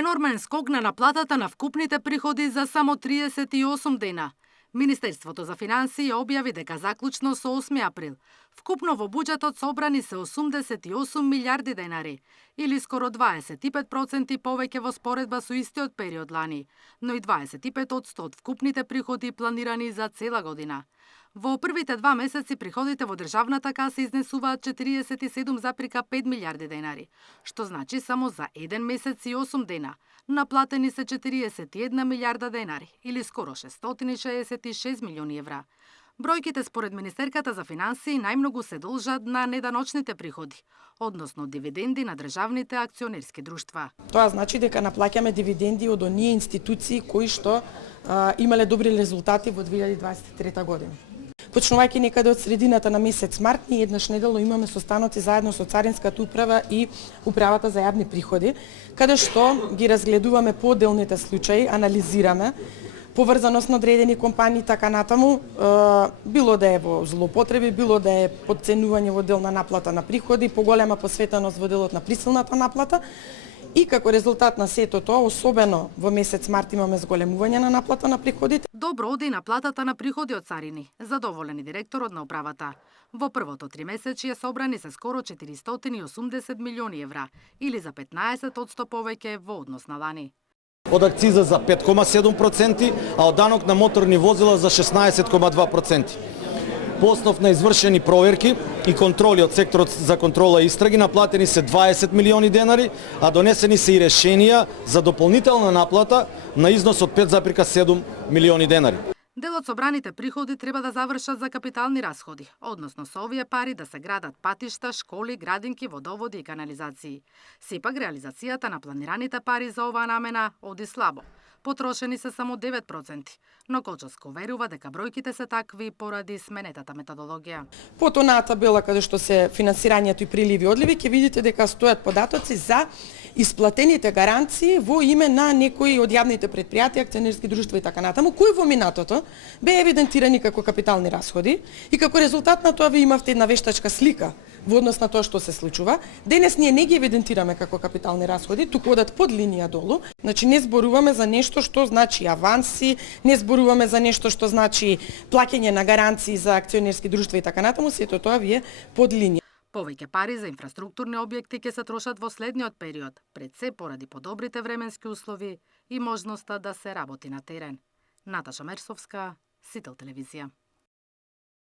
Енормен скок на наплатата на вкупните приходи за само 38 дена. Министерството за финансии објави дека заклучно со 8 април вкупно во буџетот собрани се 88 милиарди денари, или скоро 25% повеќе во споредба со истиот период лани, но и 25% од вкупните приходи планирани за цела година. Во првите 2 месеци приходите во државната каса изнесуваат 47,5 милиарди денари, што значи само за 1 месец и 8 дена наплатени се 41 милиарда денари, или скоро 666 милиони евра. Бројките според Министерката за финансии најмногу се должат на неданочните приходи, односно дивиденди на државните акционерски друштва. Тоа значи дека наплаќаме дивиденди од оние институции кои што имале добри резултати во 2023 година. Почнувајќи некаде од средината на месец март, ние еднаш неделно имаме состаноци заедно со Царинската управа и Управата за јавни приходи, каде што ги разгледуваме поделните случаи, анализираме поврзаност на одредени компании така натаму, било да е во злоупотреби, било да е подценување во дел на наплата на приходи, поголема посветеност во делот на присилната наплата. И како резултат на сето тоа, особено во месец март имаме зголемување на наплата на приходите. Добро оди наплатата на приходи од царини, задоволен и директорот на управата. Во првото тримесечие собрани се скоро 480 милиони евра, или за 15% повеќе во однос на лани. Од акциза за 5,7%, а од данок на моторни возила за 16,2%. По основ на извршени проверки и контроли од секторот за контрола и истраги наплатени се 20 милиони денари, а донесени се и решенија за дополнителна наплата на износ од 5,7 милиони денари. Дел од собраните приходи треба да завршат за капитални расходи, односно со овие пари да се градат патишта, школи, градинки, водоводи и канализации. Сепак реализацијата на планираните пари за оваа намена оди слабо. Потрошени се само 9%, но Кочовско верува дека бројките се такви поради сменетата методологија. По тонаа табела каде што се финансирањето и приливи и одливи, ќе видите дека стојат податоци за исплатените гаранции во име на некои од јавните претпријатија, акционерски друштва и така натаму, кои во минатото беа евидентирани како капитални расходи и како резултат на тоа ви имавте една вештачка слика во однос на тоа што се случува. Денес ние не ги евидентираме како капитални расходи, туку одат под линија долу. Значи не зборуваме за нешто што значи аванси, не зборуваме за нешто што значи плаќање на гаранции за акционерски друштва и така натаму, сето тоа ви е под линија. Повеќе пари за инфраструктурни објекти ќе се трошат во следниот период, пред се поради подобрите временски услови и можноста да се работи на терен. Наташа Мерсовска, Сител телевизија.